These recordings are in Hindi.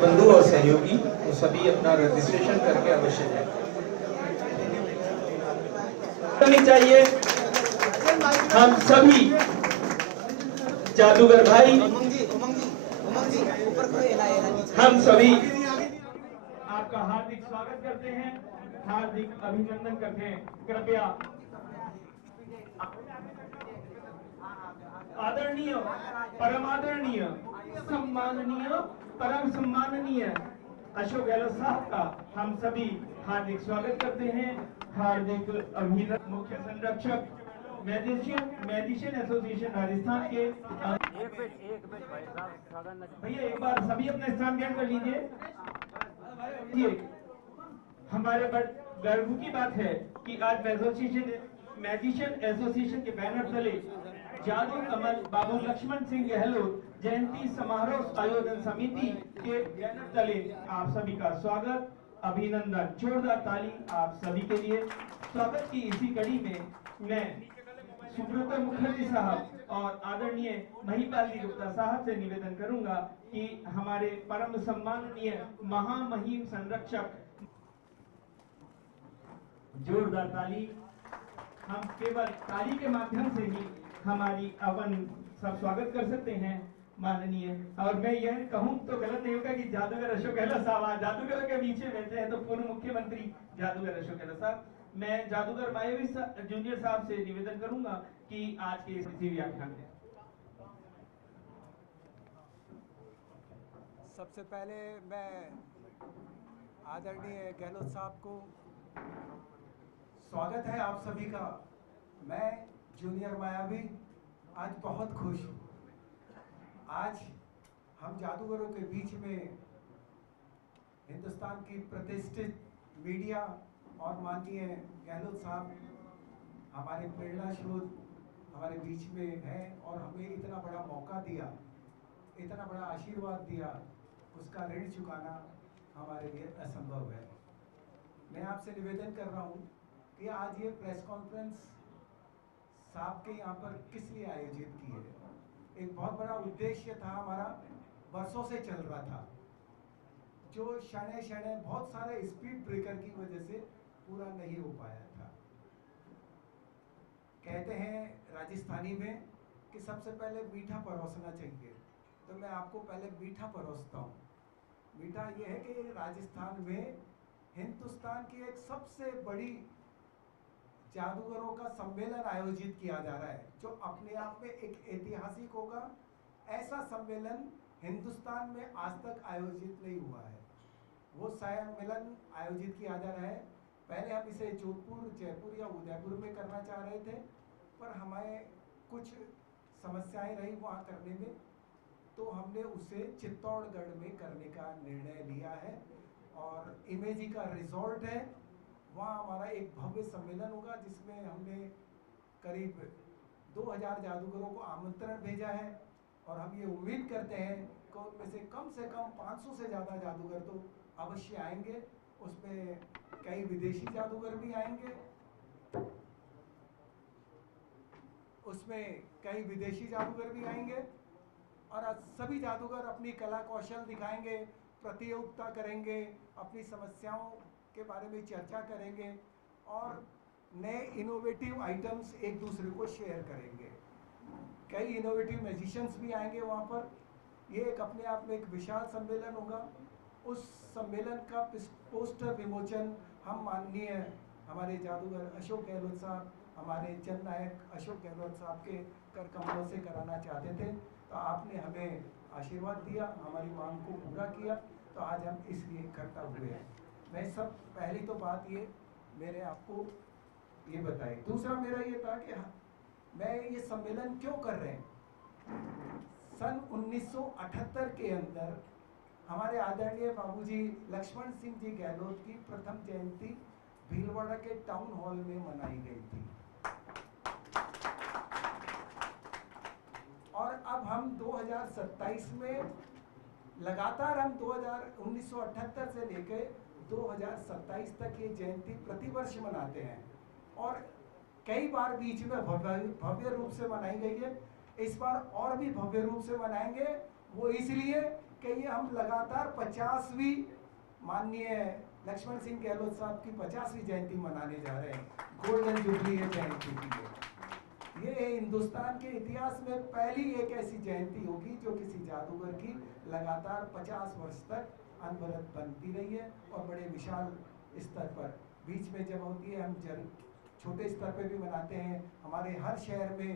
बंधु और सहयोगी तो सभी अपना रजिस्ट्रेशन करके अवश्य जाए। करनी चाहिए हम सभी जादूगर भाई, हम सभी आपका हार्दिक स्वागत करते हैं, हार्दिक अभिनंदन करते हैं। कृपया आदरणीय, परम आदरणीय, सम्माननीय, परम सम्माननीय अशोक गहलोत साहब का हम सभी हार्दिक स्वागत करते हैं, हार्दिक अभिनंदन। मुख्य संरक्षक मैजिशियन एसोसिएशन राजस्थान के भैया एक बार सभी अपना स्थान ग्रहण कर लीजिए। हमारे गर्व की बात है कि आज मैजिशियन एसोसिएशन के बैनर तले जादू कमल बाबू लक्ष्मण सिंह गहलोत जयंती समारोह आयोजन समिति के बैनर तले आप सभी का स्वागत, अभिनंदन। जोरदार ताली आप सभी के लिए। स्वागत की इसी कड़ी में मैं सुब्रत मुखर्जी साहब और आदरणीय महिपाल जी गुप्ता साहब से निवेदन करूंगा कि हमारे परम सम्माननीय महामहिम संरक्षक, जोरदार ताली। हम केवल ताली के माध्यम से ही हमारी अपन सब स्वागत कर सकते हैं माननीय। और मैं यह कहूं तो गलत नहीं होगा कि जादूगर अशोक गहलोत साहब जादूगरों के पीछे बैठे हैं, तो पूर्व मुख्यमंत्री जादूगर अशोक गहलोत साहब। मैं जादूगर मायावी जूनियर साहब से निवेदन करूंगा कि आज के इसी व्याख्यान में सबसे पहले मैं आदरणीय गहलोत साहब को स्वागत है आप सभी का। मैं जूनियर मायावी आज बहुत खुश हूँ। आज हम जादूगरों के बीच में हिंदुस्तान की प्रतिष्ठित मीडिया और माननीय गहलोत साहब हमारे प्रेरणा स्रोत हमारे बीच में हैं और हमें इतना बड़ा मौका दिया, इतना बड़ा आशीर्वाद दिया, उसका ऋण चुकाना हमारे लिए असंभव है। मैं आपसे निवेदन कर रहा हूँ कि आज ये प्रेस कॉन्फ्रेंस साहब के यहाँ पर किस लिए आयोजित की है। एक बहुत बड़ा उद्देश्य था हमारा, बरसों से चल रहा था, जो क्षणे क्षणे बहुत सारे स्पीड ब्रेकर की वजह से पूरा नहीं हो पाया था। कहते हैं राजस्थानी में कि सबसे पहले मीठा परोसना चाहिए, तो मैं आपको पहले मीठा परोसता हूँ। मीठा यह है कि राजस्थान में हिंदुस्तान की एक सबसे बड़ी जादूगरों का सम्मेलन आयोजित किया जा रहा है, जो अपने आप में एक ऐतिहासिक होगा। ऐसा सम्मेलन हिंदुस्तान में आज तक आयोजित नहीं हुआ है। वो सम्मेलन आयोजित किया जा रहा है। पहले हम इसे जोधपुर, जयपुर या उदयपुर में करना चाह रहे थे, पर हमें कुछ समस्याएं रही वहाँ करने में, तो हमने उसे चित्तौड़गढ़ में करने का निर्णय लिया है। और इमेजी का रिजॉर्ट है, वहाँ हमारा एक भव्य सम्मेलन होगा, जिसमें हमने करीब 2000 जादूगरों को आमंत्रण भेजा है। और हम ये उम्मीद करते हैं कि उनमें से कम 500 से ज़्यादा जादूगर तो अवश्य आएंगे। उसमें कई विदेशी जादूगर भी आएंगे, और सभी जादूगर अपनी कला कौशल दिखाएंगे, प्रतियोगिता करेंगे, अपनी समस्याओं के बारे में चर्चा करेंगे और नए इनोवेटिव आइटम्स एक दूसरे को शेयर करेंगे। कई इनोवेटिव मैजिशियंस भी आएंगे वहाँ पर। ये एक अपने आप में एक विशाल सम्मेलन होगा। उस सम्मेलन का पोस्टर विमोचन हम माननीय हमारे जादूगर अशोक गहलोत साहब, हमारे जननायक अशोक गहलोत साहब के कर कमलों से कराना चाहते थे, तो आपने हमें आशीर्वाद दिया, हमारी मांग को पूरा किया, तो आज हम इसलिए इकट्ठा हुए हैं। मैं सब पहली तो बात ये मेरे आपको ये बताई। दूसरा मेरा ये था कि मैं ये सम्मेलन क्यों कर रहे हैं। सन 1978 के अंदर हमारे आदरणीय बाबूजी लक्ष्मण सिंह जी गहलोत की प्रथम जयंती भीलवाड़ा के टाउन हॉल में मनाई गई थी। और अब हम 2027 में लगातार हम 1978 से लेकर 2027 तक ये जयंती प्रतिवर्ष मनाते हैं और कई बार बीच में भव्य रूप से मनाई गई है। इस बार और भी भव्य रूप से मनाएंगे। वो इसलिए कि ये हम लगातार 50वीं माननीय लक्ष्मण सिंह गहलोत साहब की 50वीं जयंती मनाने जा रहे हैं। गोल्डन जुबली है जयंती की। ये हिंदुस्तान के इतिहास में पहली एक ऐसी जयंती होगी जो किसी जादूगर की लगातार 50 वर्ष तक अनवरत बनती रही है और बड़े विशाल स्तर पर। बीच में जब होती है हम छोटे स्तर पे भी मनाते हैं। हमारे हर शहर में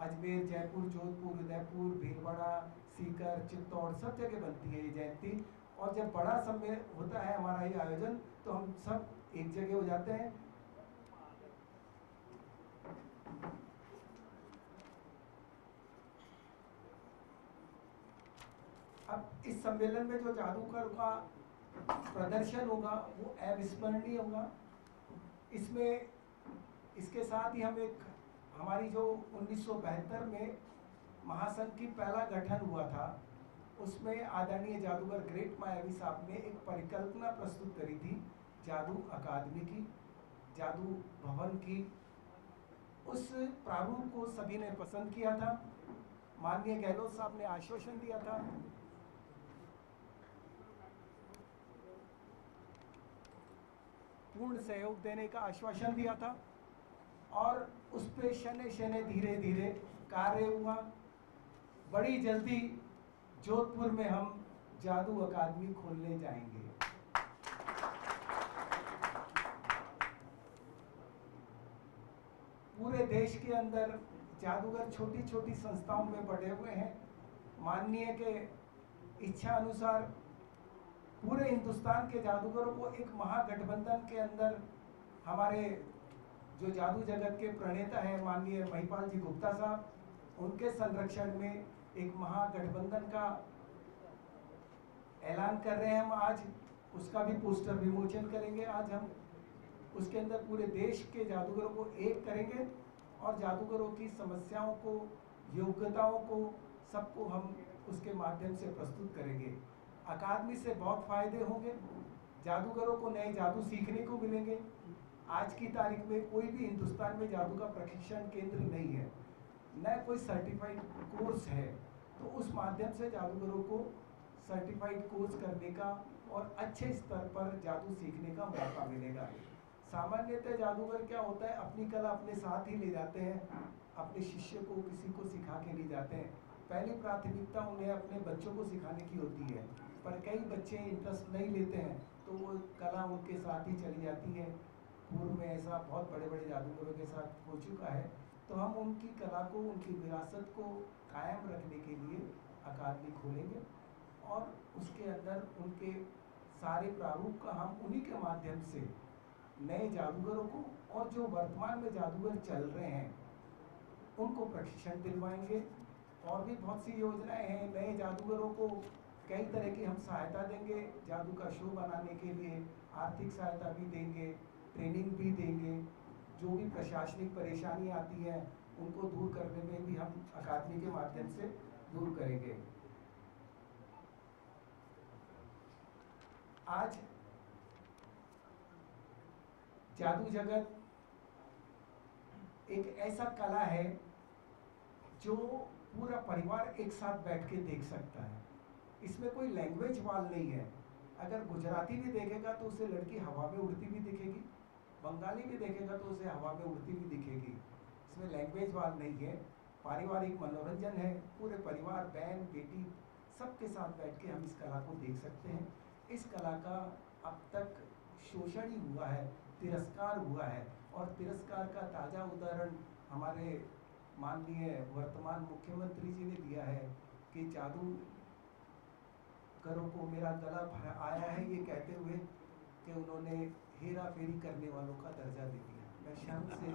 अजमेर, जयपुर, जोधपुर, उदयपुर, भीलवाड़ा, सीकर, चित्तौड़ सब जगह बनती है ये जयंती। और जब बड़ा समय होता है हमारा ये आयोजन तो हम सब एक जगह हो जाते हैं। अब इस सम्मेलन में जो जादूगर का प्रदर्शन होगा वो अविस्मरणीय होगा। इसमें इसके साथ ही हम एक हमारी जो 1972 में महासंघ की पहला गठन हुआ था उसमें आदरणीय जादूगर ग्रेट मायावी साहब ने एक परिकल्पना प्रस्तुत करी थी जादू अकादमी की, जादू भवन की। उस प्रारूप को सभी ने पसंद किया था। माननीय गहलोत साहब ने आश्वासन दिया था पूर्ण सहयोग देने का आश्वासन दिया था और उस पे शने शने धीरे धीरे कार्य हुआ। बड़ी जल्दी जोधपुर में हम जादू अकादमी खोलने जाएंगे। पूरे देश के अंदर जादूगर छोटी छोटी संस्थाओं में बढ़े हुए हैं। माननीय के इच्छा अनुसार पूरे हिंदुस्तान के जादूगरों को एक महागठबंधन के अंदर हमारे जो जादू जगत के प्रणेता हैं माननीय महिपाल जी गुप्ता साहब, उनके संरक्षण में एक महागठबंधन का ऐलान कर रहे हैं हम आज। उसका भी पोस्टर विमोचन करेंगे आज हम। उसके अंदर पूरे देश के जादूगरों को एक करेंगे और जादूगरों की समस्याओं को, योग्यताओं को, सबको हम उसके माध्यम से प्रस्तुत करेंगे। अकादमी से बहुत फायदे होंगे। जादूगरों को नए जादू सीखने को मिलेंगे। आज की तारीख में कोई भी हिंदुस्तान में जादू का प्रशिक्षण केंद्र नहीं है, न कोई सर्टिफाइड कोर्स है। तो उस माध्यम से जादूगरों को सर्टिफाइड कोर्स करने का और अच्छे स्तर पर जादू सीखने का मौका मिलेगा। सामान्यतः जादूगर क्या होता है, अपनी कला अपने साथ ही ले जाते हैं, अपने शिष्य को किसी को सिखा के ले जाते हैं। पहली प्राथमिकता उन्हें अपने बच्चों को सिखाने की होती है, पर कई बच्चे इंटरेस्ट नहीं लेते हैं तो वो कला उनके साथ ही चली जाती है। पूर्व में ऐसा बहुत बड़े बड़े जादूगरों के साथ हो चुका है। तो हम उनकी कला को, उनकी विरासत को कायम रखने के लिए अकादमी खोलेंगे और उसके अंदर उनके सारे प्रारूप का हम उन्हीं के माध्यम से नए जादूगरों को और जो वर्तमान में जादूगर चल रहे हैं उनको प्रशिक्षण दिलवाएंगे। और भी बहुत सी योजनाएं हैं। नए जादूगरों को कई तरह की हम सहायता देंगे। जादू का शो बनाने के लिए आर्थिक सहायता भी देंगे, ट्रेनिंग भी देंगे। जो भी प्रशासनिक परेशानी आती है उनको दूर करने में भी हम अकादमी के माध्यम से दूर करेंगे। आज जादू जगत एक ऐसा कला है जो पूरा परिवार एक साथ बैठ के देख सकता है। इसमें कोई लैंग्वेज वाल नहीं है। अगर गुजराती भी देखेगा तो उसे लड़की हवा में उड़ती भी दिखेगी, बंगाली भी देखेगा तो उसे हवा में उड़ती भी दिखेगी। इसमें लैंग्वेज वाल नहीं है। पारिवारिक मनोरंजन है। पूरे परिवार, बहन बेटी सबके साथ बैठ के हम इस कला को देख सकते हैं। इस कला का अब तक शोषण ही हुआ है, तिरस्कार हुआ है। और तिरस्कार का ताज़ा उदाहरण हमारे माननीय वर्तमान मुख्यमंत्री जी ने दिया है कि जादूगरों को मेरा गला भर आया है ये कहते हुए कि उन्होंने हेरा फेरी करने वालों का दर्जा दे दिया। मैं शर्म से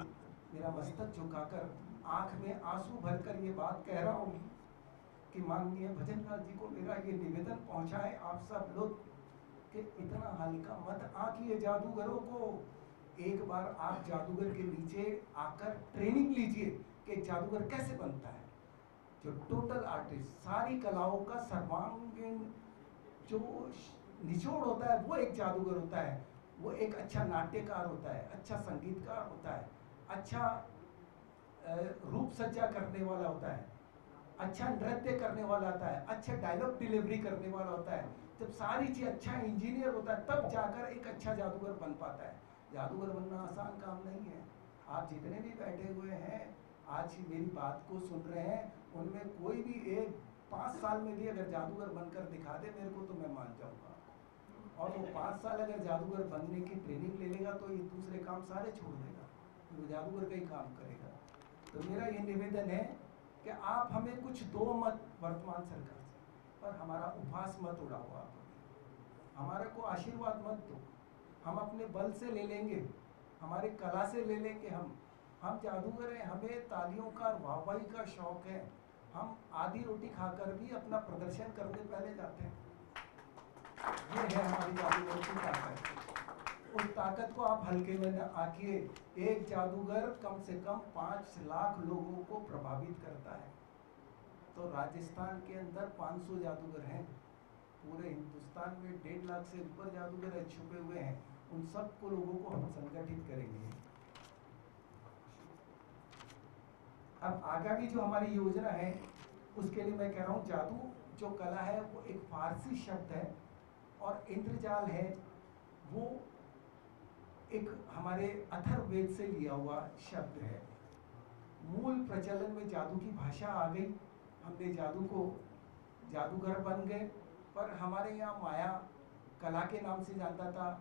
मेरा मस्तक झुकाकर आंख में आंसू भरकर ये बात कह रहा हूँ कि माननीय भजनलाल जी को मेरा ये निवेदन पहुँचाए आप सब लोग कि इतना हल्का मत आंकिए जादूगरों को। एक बार आप जादूगर के नीचे आकर ट्रेनिंग लीजिए कि जादूगर कैसे बनता है। जो टोटल आर्टिस्ट, सारी कलाओं का सर्वांगीण जो निचोड़ होता है वो एक जादूगर होता है। वो एक अच्छा नाट्यकार होता है, अच्छा संगीतकार होता है, अच्छा रूप सज्जा करने वाला होता है। अच्छा नृत्य करने वाला होता है, अच्छा डायलॉग डिलीवरी करने वाला होता है, जब सारी चीज अच्छा इंजीनियर होता है, तब जाकर एक अच्छा जादूगर बन पाता है। जादूगर बनना आसान काम नहीं है। आप जितने भी बैठे हुए हैं आज मेरी बात को सुन रहे हैं, उनमें कोई भी एक 5 साल में भी अगर जादूगर बनकर दिखा दे मेरे को तो मैं मान जाऊंगा। और वो 5 साल अगर जादूगर बनने की ट्रेनिंग ले लेगा तो ये दूसरे काम सारे छोड़ देगा, वो जादूगर का ही काम करेगा। तो मेरा ये निवेदन है कि आप हमें कुछ दो मत वर्तमान सरकार से, पर हमारा उपहास मत उड़ाओ, आप हमारे को आशीर्वाद मत दो। हम अपने बल से ले लेंगे, हमारे कला से ले लेंगे। हम जादूगर हैं, हमें तालियों का वाहवाही का शौक है। हम आधी रोटी खाकर भी अपना प्रदर्शन करने पहले जाते हैं। ये है हमारी जादूगर की ताकत। उस ताकत को आप हल्के में न आंकिए। एक जादूगर कम से कम 5 लाख लोगों को प्रभावित करता है। तो राजस्थान के अंदर 500 जादूगर हैं, पूरे हिंदुस्तान में 1.5 लाख से ऊपर जादूगर छुपे हुए हैं। उन सबको लोगों को हम संगठित करेंगे। अब आगामी जो हमारी योजना है उसके लिए मैं कह रहा हूँ, जादू जो कला है वो एक फारसी शब्द है और इंद्रजाल है वो एक हमारे अथर्ववेद से लिया हुआ शब्द है। मूल प्रचलन में जादू की भाषा आ गई, हमने जादू को जादूगर बन गए। पर हमारे यहाँ माया कला के नाम से जानता था,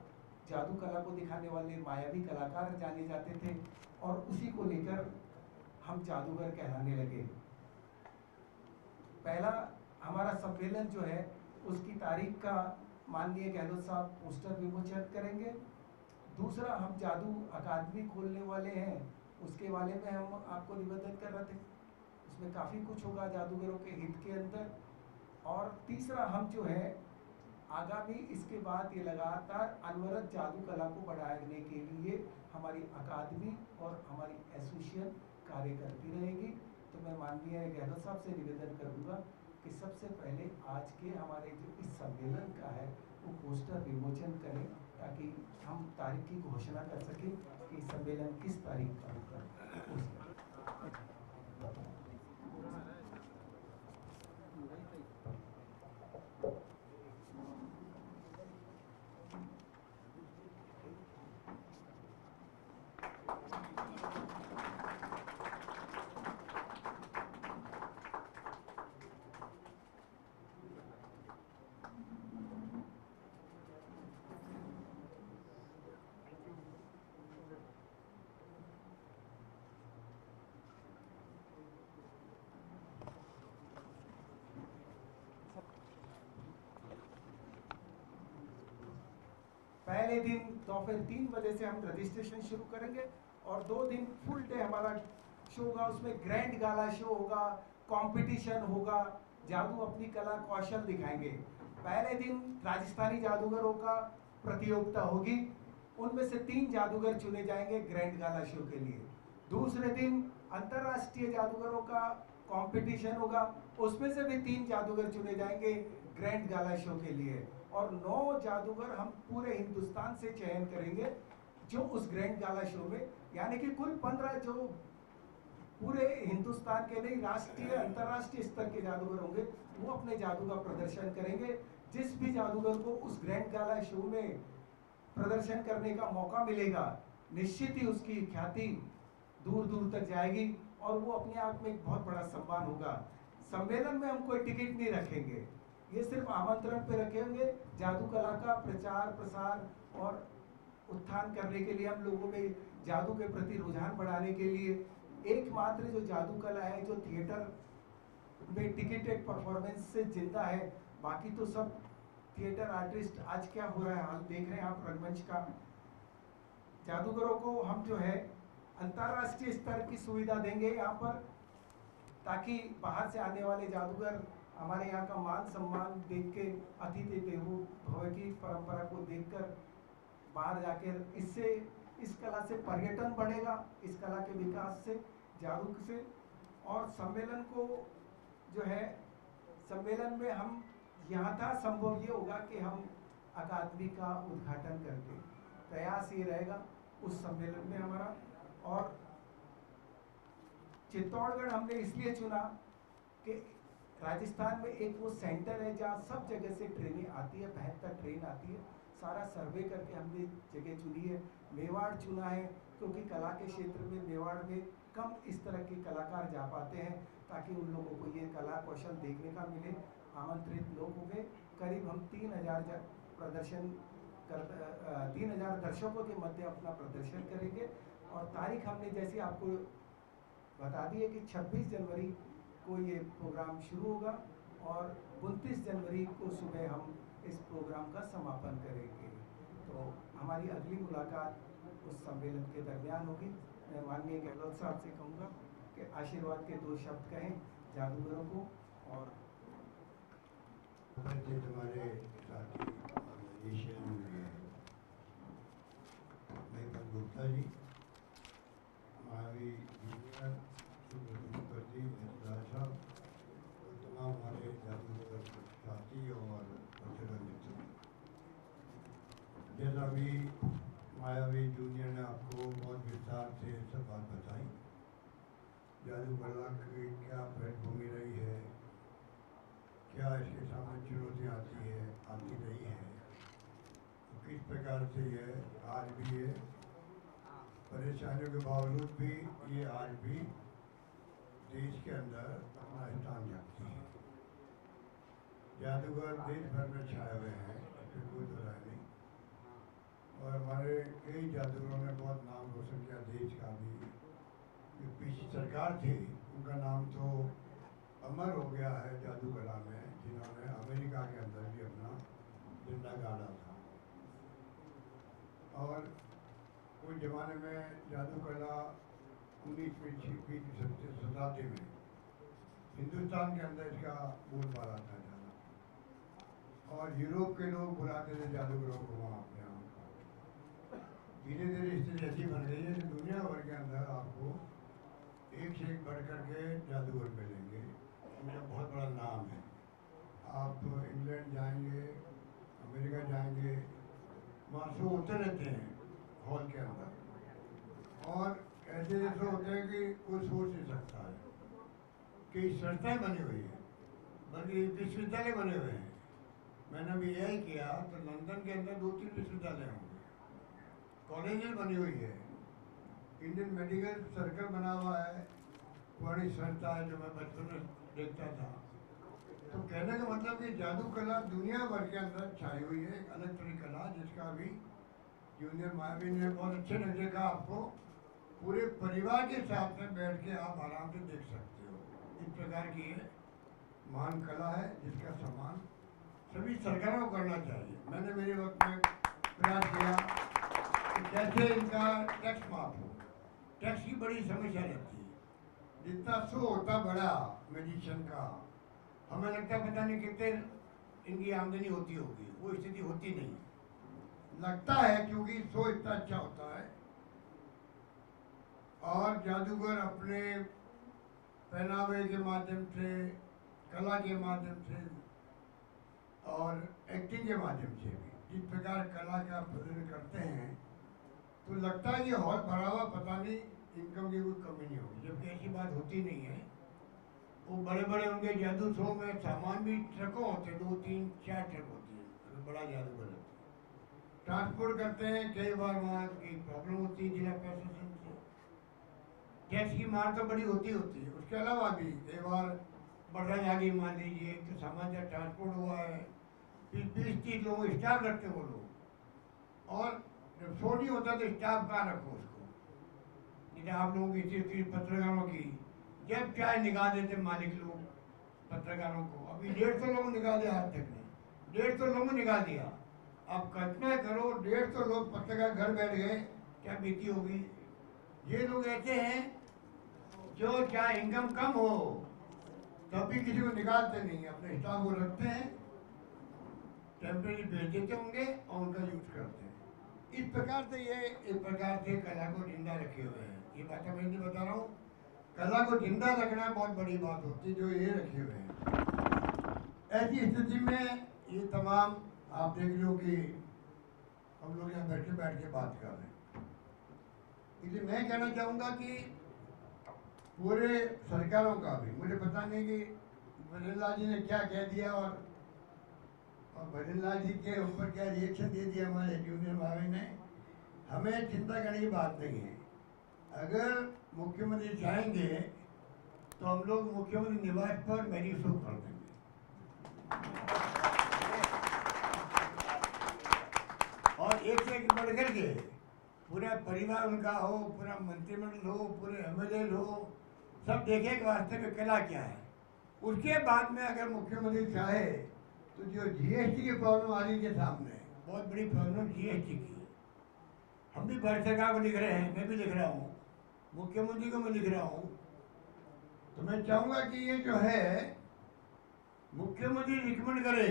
जादू कला को दिखाने वाले मायावी कलाकार जाने जाते थे और उसी को लेकर हम जादूगर कहलाने लगे। पहला हमारा सम्मेलन जो है उसकी तारीख का माननीय गहलोत साहब पोस्टर विमोचन करेंगे। दूसरा हम जादू अकादमी खोलने वाले हैं, उसके बारे में हम आपको निवेदन कर रहे थे। उसमें काफ़ी कुछ होगा जादूगरों के हित के अंदर। और तीसरा हम जो है आगामी इसके बाद ये लगातार अनवरत जादू कला को बढ़ाने के लिए हमारी अकादमी और हमारी एसोसिएशन कार्य करती रहेगी। तो मैं माननीय गहलोत साहब से निवेदन करूँगा कि सबसे पहले आज के हमारे जो इस सम्मेलन का है वो पोस्टर विमोचन करें, ताकि हम तारीख की घोषणा कर सकें कि सम्मेलन किस तारीख का होगा। पहले दिन दोपहर 3 बजे से हम रजिस्ट्रेशन शुरू करेंगे और 2 दिन फुल डे हमारा शो होगा। उसमें ग्रैंड गाला शो होगा, कंपटीशन होगा, जादू अपनी कला कौशल दिखाएंगे। पहले दिन राजस्थानी जादूगरों का प्रतियोगिता होगी, उनमें से 3 जादूगर चुने जाएंगे ग्रैंड गाला शो के लिए। दूसरे दिन अंतर्राष्ट्रीय जादूगरों का कंपटीशन होगा, उसमें से भी 3 जादूगर चुने जाएंगे ग्रैंड गाला शो के लिए। और 9 जादूगर हम पूरे हिंदुस्तान से चयन करेंगे जो उस ग्रैंड गाला शो में, यानी कि कुल 15 जो पूरे हिंदुस्तान के नहीं राष्ट्रीय अंतर्राष्ट्रीय स्तर के जादूगर होंगे, वो अपने जादू का प्रदर्शन करेंगे। जिस भी जादूगर को उस ग्रैंड गाला शो में प्रदर्शन करने का मौका मिलेगा, निश्चित ही उसकी ख्याति दूर दूर तक जाएगी और वो अपने आप में एक बहुत बड़ा सम्मान होगा। सम्मेलन में हम कोई टिकट नहीं रखेंगे, ये सिर्फ आमंत्रण पे रखेंगे। जादू कला का प्रचार प्रसार और उत्थान करने के लिए, हम लोगों में जादू के प्रति रुझान बढ़ाने के लिए एकमात्र जो जादू कला है जो थिएटर में टिकेटेड परफॉर्मेंस से जिंदा है। बाकी तो सब थिएटर आर्टिस्ट, आज क्या हो रहा है हाल देख रहे हैं आप रंगमंच का। जादूगरों को हम जो है अंतर्राष्ट्रीय स्तर की सुविधा देंगे यहाँ पर, ताकि बाहर से आने वाले जादूगर हमारे यहाँ का मान सम्मान देख के, अतिथि देवो भव की परंपरा को देखकर बाहर जाकर, इससे इस कला से पर्यटन बढ़ेगा, इस कला के विकास से, जादू से। और सम्मेलन को जो है, सम्मेलन में हम यहाँ था संभव ये होगा कि हम अकादमी का उद्घाटन करके, प्रयास ये रहेगा उस सम्मेलन में हमारा। और चित्तौड़गढ़ हमने इसलिए चुना कि राजस्थान में एक वो सेंटर है जहाँ सब जगह से ट्रेनें आती है, 72 ट्रेन आती है। सारा सर्वे करके हमने जगह चुनी है। मेवाड़ चुना है क्योंकि कला के क्षेत्र में मेवाड़ में कम इस तरह के कलाकार जा पाते हैं, ताकि उन लोगों को ये कला कौशल देखने का मिले। आमंत्रित लोग होंगे, करीब हम 3000 प्रदर्शन कर 3000 दर्शकों के मध्य अपना प्रदर्शन करेंगे। और तारीख हमने जैसे आपको बता दी है कि 26 जनवरी को ये प्रोग्राम शुरू होगा और 29 जनवरी को सुबह हम इस प्रोग्राम का समापन करेंगे। तो हमारी अगली मुलाकात उस सम्मेलन के दरमियान होगी। मैं माननीय गहलोत साहब से कहूँगा कि आशीर्वाद के 2 शब्द कहें जादूगरों को। और हमारे साथी महिपत गुप्ता जी, महावी जूनियर सुप्रति साहब, तमाम हमारे जादूगर साथी और पत्रकार मित्र, जैसा भी मायावी जूनियर ने आपको बहुत विस्तार से सब बात बताई, जादू कला की क्या पृष्ठभूमि रही है, क्या इसके सामने चुनौतियाँ आती रही है, तो किस प्रकार से यह आज भी है, परेशानियों के बावजूद भी ये आज भी देश के अंदर अपना स्थान रखती है। जादूगर देश भर में छाए हुए हैं, इसमें कोई दो राय नहीं। और हमारे कई जादूगरों ने बहुत नाम रोशन किया देश का भी। जो पिछली सरकार थी उनका नाम तो अमर हो गया है जादू कला में, जिन्होंने अमेरिका के अंदर भी अपना झंडा गाड़ा था। और उस जमाने में जादू कला 19वीं शताब्दी में हिंदुस्तान के अंदर इसका बोलबाला था ज़्यादा, और यूरोप के लोग बुलाते थे जादूगरों को वहाँ अपने यहाँ। धीरे धीरे स्थिति ऐसी बन गई है कि दुनिया भर के अंदर आपको एक से एक बढ़ कर के जादूगर मिलेंगे, उनका बहुत बड़ा नाम है। आप इंग्लैंड जाएंगे, अमेरिका जाएंगे, वहाँ शो होते रहते हैं हॉल के अंदर, और ऐसे जैसे होते हैं कि कोई सोच नहीं सकता है। कई संस्थाएं बनी हुई है, बल्कि विश्वविद्यालय बने हुए हैं। मैंने भी यही किया तो लंदन के अंदर 2-3 विश्वविद्यालय होंगे, कॉलेजेस बनी हुई है, इंडियन मेडिकल सर्कल बना हुआ है, पुरानी संस्था है जो मैं बचपन में देखता था। तो कहने का मतलब कि जादू कला दुनिया भर के अंदर छाई हुई है, एक अलग तरह की कला, जिसका भी जूनियर मायावी ने बहुत अच्छे ढंग से कहा। आपको पूरे परिवार के साथ में बैठ के आप आराम से देख सकते हो। इस प्रकार की ये महान कला है जिसका सम्मान सभी सरकारों को करना चाहिए। मैंने मेरे वक्त में प्रयास किया कि कैसे इनका टैक्स माफ हो। टैक्स की बड़ी समस्या रहती है, जितना शो होता बड़ा मैजिशियन का, हमें लगता पता नहीं कितने इनकी आमदनी होती होगी, वो स्थिति होती नहीं लगता है, क्योंकि शो इतना अच्छा होता है। और जादूगर अपने पहनावे के माध्यम से, कला के माध्यम से और एक्टिंग के माध्यम से भी जिस प्रकार कला का प्रदर्शन करते हैं, तो लगता है कि हॉल भरा हुआ, पता नहीं इनकम की कोई कमी नहीं होगी, जबकि ऐसी बात होती नहीं है। वो बड़े बड़े उनके जादू शो में सामान भी ट्रकों होते, 2-3-4 ट्रक होती है, तो बड़ा जादूगर होता है। ट्रांसपोर्ट करते हैं, कई बार वहाँ की प्रॉब्लम होती है जिला प्रशासन से, टैक्स की मार तो बड़ी होती है। उसके अलावा भी कई बार बढ़ा जागी, मान लीजिए तो सामान जब ट्रांसपोर्ट हुआ है, 20-30 लोग स्टाफ रखते वो लोग, और जब शो नहीं होता तो स्टाफ कहाँ रखो उसको। जैसे आप लोगों की पत्रकारों की जब चाय निकाल देते मालिक लोग पत्रकारों को, अभी 150 लोग निकाल दिया, आज तक में 150 लोग निकाल दिया। अब कल्पना करो 150 लोग पत्रकार घर बैठ गए, क्या बीती होगी। ये लोग ऐसे हैं जो चाहे इनकम कम हो तब भी किसी को निकालते नहीं, अपने स्टाफ को रखते हैं, टेम्परेरी भेज देते होंगे और उनका यूज करते हैं। इस प्रकार से ये एक प्रकार से कला को जिंदा रखे हुए हैं। ये बात मैं नहीं बता रहा हूँ, कला को जिंदा रखना बहुत बड़ी बात होती है, जो ये रखे हुए हैं। ऐसी स्थिति में ये तमाम आप देख लो कि हम लोग यहाँ बैठ के बात कर रहे हैं। इसलिए मैं कहना चाहूँगा कि पूरे सरकारों का भी, मुझे पता नहीं कि भजनलाल जी ने क्या कह दिया और भजनलाल जी के ऊपर क्या रिएक्शन दे दिया हमारे जूनियर भाभी ने, हमें चिंता करने की बात नहीं है। अगर मुख्यमंत्री चाहेंगे तो हम लोग मुख्यमंत्री निवास पर मैजिक शो कर देंगे। और एक से एक बढ़ करके पूरा परिवार उनका हो, पूरा मंत्रिमंडल हो, पूरे एमएलए हो, सब देखे कि वास्तव में कला क्या है। उसके बाद में अगर मुख्यमंत्री चाहे तो जो जीएसटी की प्रॉब्लम आ रही है सामने, बहुत बड़ी प्रॉब्लम जीएसटी की, हम भी भारत सरकार को लिख रहे हैं, मैं भी लिख रहा हूँ, मुख्यमंत्री को मैं लिख रहा हूँ। तो मैं चाहूँगा कि ये जो है मुख्यमंत्री रिकमेंड करे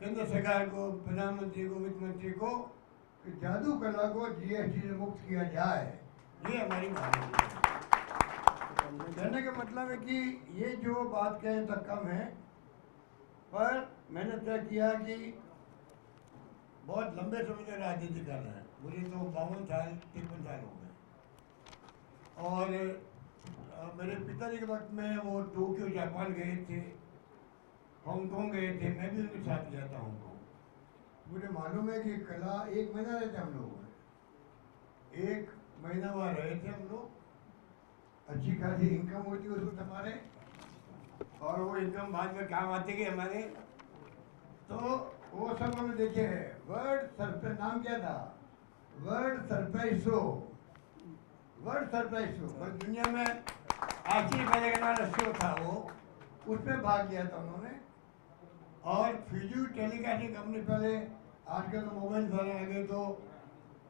केंद्र सरकार को, प्रधानमंत्री को, वित्त मंत्री को कि जादू कला को जीएसटी से मुक्त किया जाए। ये हमारी मांग है। कहने का मतलब है कि ये जो बात कहें तो कम है, पर मैंने तय किया कि बहुत लंबे समय से राजनीति कर रहे हैं, मुझे तो 52 साल 53 साल हो गए। और मेरे पिताजी के वक्त में वो टोक्यो जापान गए थे, हांगकांग गए थे, मैं भी उनके साथ गया था हांगकांग। मुझे मालूम है कि कला 1 महीना रहे थे हम लोग, 1 महीना वहाँ रहे थे हम लोग, अच्छी खासी इनकम होती उस वक्त हमारे, और वो इनकम बाद में काम आती गई हमारे। तो वो सब हमने देखे हैं। वर्ल्ड सरप्राइज नाम क्या था, world surprise show, world surprise show, बस दुनिया में आश्चर्य पैदा करने वाला शो था वो, उसमें भाग लिया था उन्होंने। और फ्यूजी टेलीकास्टिंग कंपनी पहले, आजकल तो मोबाइल फोन आ गए तो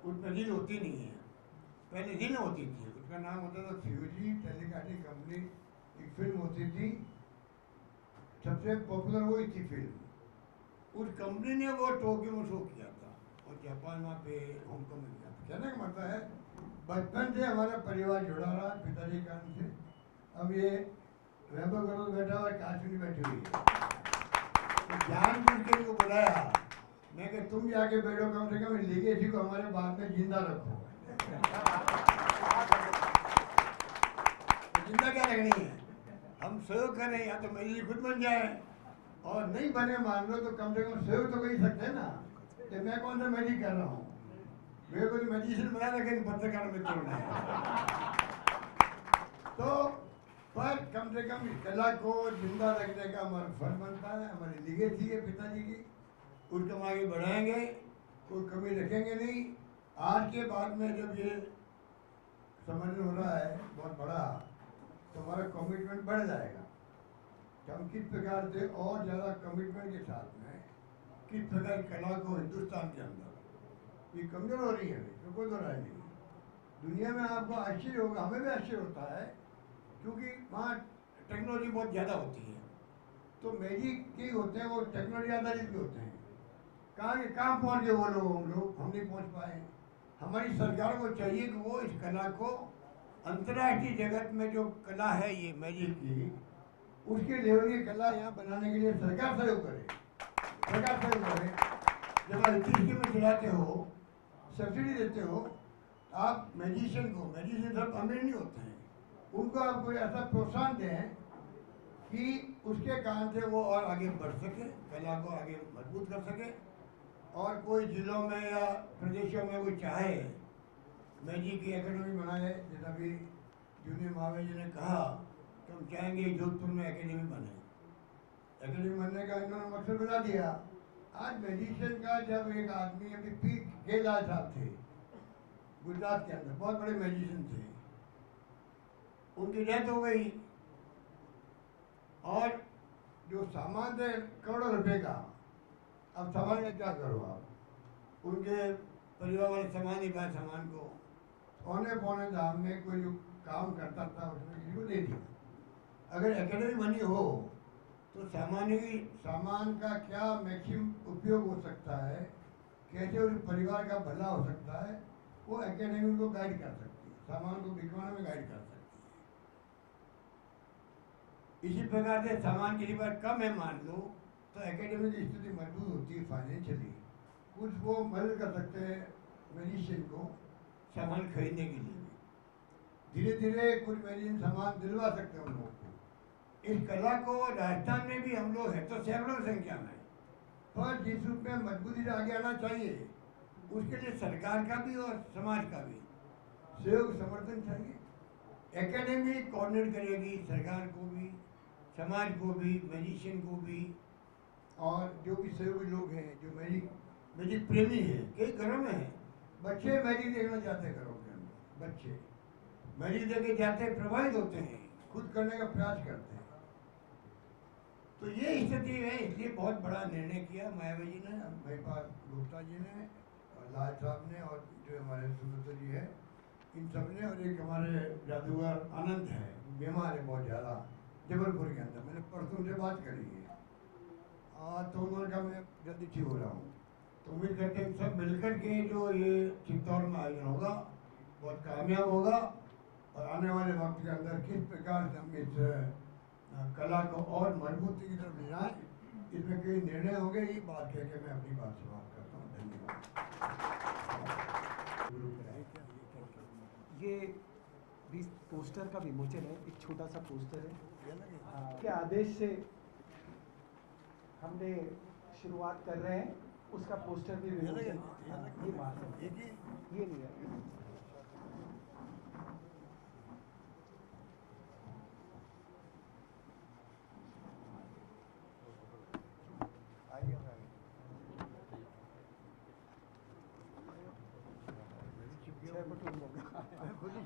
उसमें रील होती नहीं है, पहले रील होती थी, उसका नाम होता था फ्यूजी टेलीकास्टिंग कंपनी। एक फिल्म होती थी, सबसे पॉपुलर वही थी फिल्म। उस कंपनी ने वो टोक्यो में शो किया था और जापान वहाँ पे हांगकांग में किया था। कहने का मतलब है बचपन से हमारा परिवार जुड़ा रहा पिताजी के कारण से। अब ये वैभव गढ़वाल बैठा हुआ, काश्मीरी बैठी हुई है, तो जानबूझ के इनको बुलाया, मैं कि तुम जाके बैठो, कम से कम लीगेसी को हमारे बाद में जिंदा रखो। तो जिंदा क्या रखनी है, हम सहयोग करें, या तो मेरी खुद बन जाए, और नहीं बने मान लो तो कम से कम सहयोग तो कर ही सकते हैं ना। तो मैं कौन सा मैजिक कर रहा हूँ, मेरे को तो मैजिशियन बना रखे पत्रकार में तोड़ना है। तो पर कम से कम इस कला को जिंदा रखने का हमारा फर्ज बनता है, हमारी लीगेसी है पिताजी की, उसको हम आगे बढ़ाएंगे, कोई कमी रखेंगे नहीं। आज के बाद में जब ये सम्मेलन हो रहा है बहुत बड़ा, तो हमारा कमिटमेंट बढ़ जाएगा कि हम किस प्रकार से और ज़्यादा कमिटमेंट के साथ में किस प्रकार कला को हिंदुस्तान के अंदर, ये कमजोर हो रही है, तो कोई दो राय नहीं। दुनिया में आपको आश्चर्य होगा, हमें भी आश्चर्य होता है, क्योंकि वहाँ टेक्नोलॉजी बहुत ज़्यादा होती है, तो मैजिक के होते हैं वो टेक्नोलॉजी आधारित भी होते हैं। कहाँ पहुँच गए वो लोग, हम नहीं पहुँच पाए। हमारी सरकार को चाहिए कि वो इस कला को अंतर्राष्ट्रीय जगत में, जो कला है ये मैजिक की, उसके लेवल की कला यहाँ बनाने के लिए सरकार सहयोग करे, सरकार सहयोग करे। जब आप स्कीम में चलाते हो, सब्सिडी देते हो, आप मैजिशियन को, मैजिशियन सब अमीर नहीं होते हैं, उनको आप कोई ऐसा प्रोत्साहन दें कि उसके कारण से वो और आगे बढ़ सके, कला को आगे मजबूत कर सके। और कोई जिलों में या प्रदेशों में कोई चाहे मैजिक की एकेडमी बनाए, जैसा भी जूनियर महावीर जी ने कहा कि हम चाहेंगे जोधपुर में एकेडमी बने। एकेडमी बनने का इन्होंने मकसद बता दिया। आज मैजिशियन का, जब एक आदमी अभी पी गेलाल साहब थे गुजरात के अंदर, बहुत बड़े मैजिशियन थे, उनकी डेथ हो गई, और जो सामान थे करोड़ों रुपए का, अब सामान का क्या करो आप, उनके परिवार वाले सामान नहीं पाए, सामान को औने पौने दाम में कोई जो काम करता था उसने किसी को दे दिया। अगर एकेडमी बनी हो तो सामान का क्या मैक्सिमम उपयोग हो सकता है, कैसे उस परिवार का भला हो सकता है, वो एकेडमी को गाइड कर सकती है, सामान को बिकवाने में गाइड कर सकती है। इसी प्रकार से सामान की कीमत कम है मान लो, तो एकेडमी की स्थिति मजबूत होती है फाइनेंशियली, कुछ वो मदद कर सकते हैं मैजिशियन को सामान खरीदने के लिए। धीरे धीरे कुछ मैजिशियन सामान दिलवा सकते हैं उन लोगों को, इस कला को राजस्थान में भी हम लोग हैं तो सैकड़ों संख्या में, पर जिस रूप में मजबूती से आगे आना चाहिए उसके लिए सरकार का भी और समाज का भी सहयोग समर्थन चाहिए। एकेडमी कोऑर्डिनेट करेगी सरकार को भी, समाज को भी, मैजिशियन को भी, और जो भी सहयोगी लोग हैं जो मैजिक प्रेमी हैं। कई घरों में है बच्चे मैजिक देखना चाहते हैं, घरों के अंदर बच्चे मैजिक देखे जाते हैं, प्रभावित होते हैं, खुद करने का प्रयास करते हैं। तो ये स्थिति है, इसलिए बहुत बड़ा निर्णय किया मायावी जी ने, महिपाल गुप्ता जी ने, और लाल साहब ने, और जो हमारे सुब्रत जी है, इन सब ने, और एक हमारे जादूगर आनंद है, बीमार है बहुत ज़्यादा जबलपुर के अंदर। मैंने परसों उनसे बात करी है, तो उन्होंने कहा मैं जल्दी ठीक हो रहा हूँ। तो उम्मीद करते हैं सब मिलकर के जो ये चित्तौड़ में आयोजन होगा बहुत कामयाब होगा, और आने वाले वक्त के अंदर किस प्रकार से हम इस कला को और मजबूती की तरफ ले जाएं, इसमें कई निर्णय होंगे। ये बात कह के मैं अपनी बात समाप्त करता हूँ। धन्यवाद। ये भी पोस्टर का विमोचन है, एक छोटा सा पोस्टर है के आदेश से हमने शुरुआत कर रहे हैं, उसका पोस्टर भी विमोचन। ये बात है, ये नहीं है।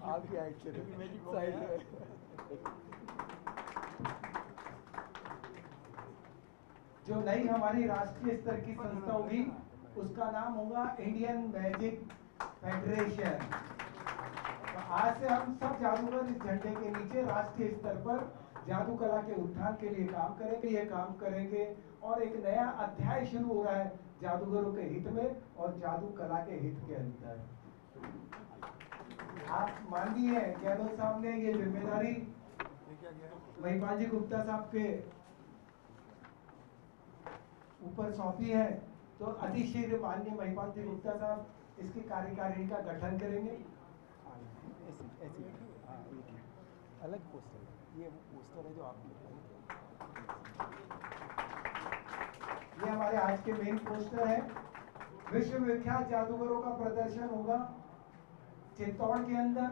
आपकी जो नई हमारी राष्ट्रीय स्तर की संस्था होगी उसका नाम होगा इंडियन मैजिक फेडरेशन। तो आज से हम सब जादूगर इस झंडे के नीचे राष्ट्रीय स्तर पर जादू कला के उत्थान के लिए काम करेंगे और एक नया अध्याय शुरू हो रहा है जादूगरों के हित में और जादू कला के हित के अंदर। आप माननीय गहलोत साहब ने ये जिम्मेदारी महिपाल जी गुप्ता साहब के ऊपर सौंपी है, तो अतिशीघ्र माननीय महिपाल जी गुप्ता साहब इसकी कार्यकारिणी का गठन करेंगे। अलग पोस्टर, ये पोस्टर है जो आप ये हमारे आज के मेन पोस्टर है। विश्व विख्यात जादूगरों का प्रदर्शन होगा चित्तौड़ के अंदर।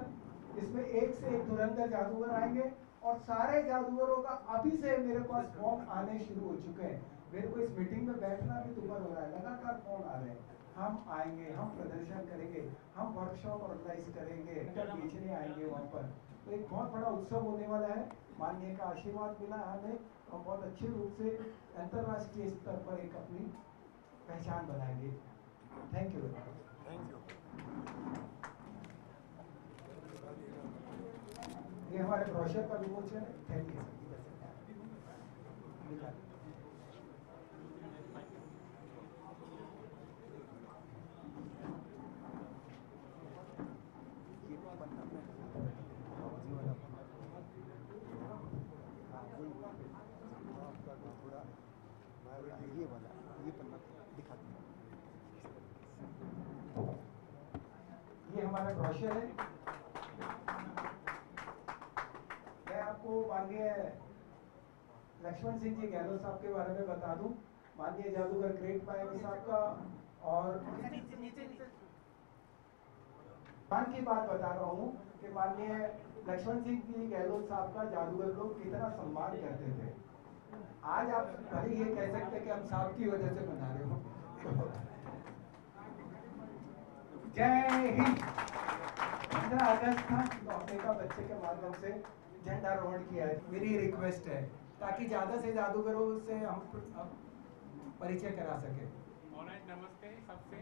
इसमें एक से एक धुरंधर जादूगर आएंगे और सारे जादूगरों का अभी से मेरे पास फोन आने शुरू हो चुके हैं। मेरे को इस मीटिंग में बैठना भी दुबर हो रहा है, लगातार फोन आ रहे हैं। हम आएंगे, हम प्रदर्शन करेंगे, हम वर्कशॉप ऑर्गेनाइज करेंगे, बेचने आएंगे वहाँ पर। तो एक बहुत बड़ा उत्सव होने वाला है। माननीय का आशीर्वाद मिला हमें, हम बहुत अच्छे रूप से अंतर्राष्ट्रीय स्तर पर एक अपनी पहचान बनाएंगे। Thank you. ये हमारे ब्रोशर का विमोचन है। Thank you. ये वाला ये पन्ना दिखा दो। ये हमारा ब्रोशर है। मैं आपको माननीय लक्ष्मण सिंह जी गहलोत साहब के बारे में बता दूं। माननीय जादूगर ग्रेट मायावी साहब का और की बात बता रहा हूँ कि माननीय लक्ष्मण सिंह जी गहलोत साहब का जादूगर लोग कितना सम्मान करते थे। आज आप भले ये कह सकते हैं कि हम साहब की वजह से बना रहे हो। जय हिंद। 15 अगस्त था तो अफ्रीका बच्चे के माध्यम से झंडारोहण किया है। मेरी रिक्वेस्ट है ताकि ज्यादा से जादूगरों से हम परिचय करा सके। नमस्ते सबसे।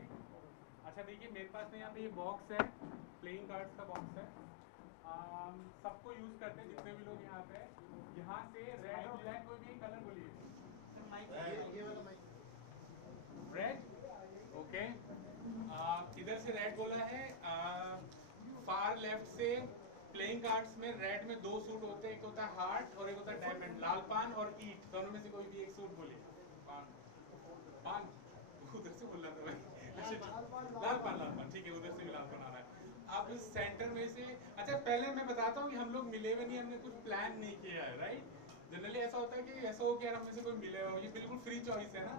अच्छा देखिए मेरे पास में यहाँ पे ये बॉक्स है, प्लेइंग कार्ड्स का बॉक्स है। सबको यूज करते हैं जितने भी लोग यहाँ पे। यहाँ से रेड और ब्लैक कोई भी कलर बोलिए। Red, okay. इधर से रेड बोला है। फार लेफ्ट से प्लेइंग कार्ड्स में रेड में 2 सूट होते हैं, एक होता है हार्ट और एक होता है डायमंड। लाल पान और ईट दोनों में से कोई भी एक सूट बोलिए। पान उधर से बोल रहा था भाई। लाल पान ठीक है, उधर से भी लाल पान आ रहा है। अब इस सेंटर में से अच्छा पहले मैं बताता हूँ कि हम लोग मिले हुए नहीं, हमने कुछ प्लान नहीं किया है, राइट। जनरली ऐसा होता है कि ऐसा हो कि यार हम में से कोई मिले हो, ये बिल्कुल फ्री चॉइस है ना।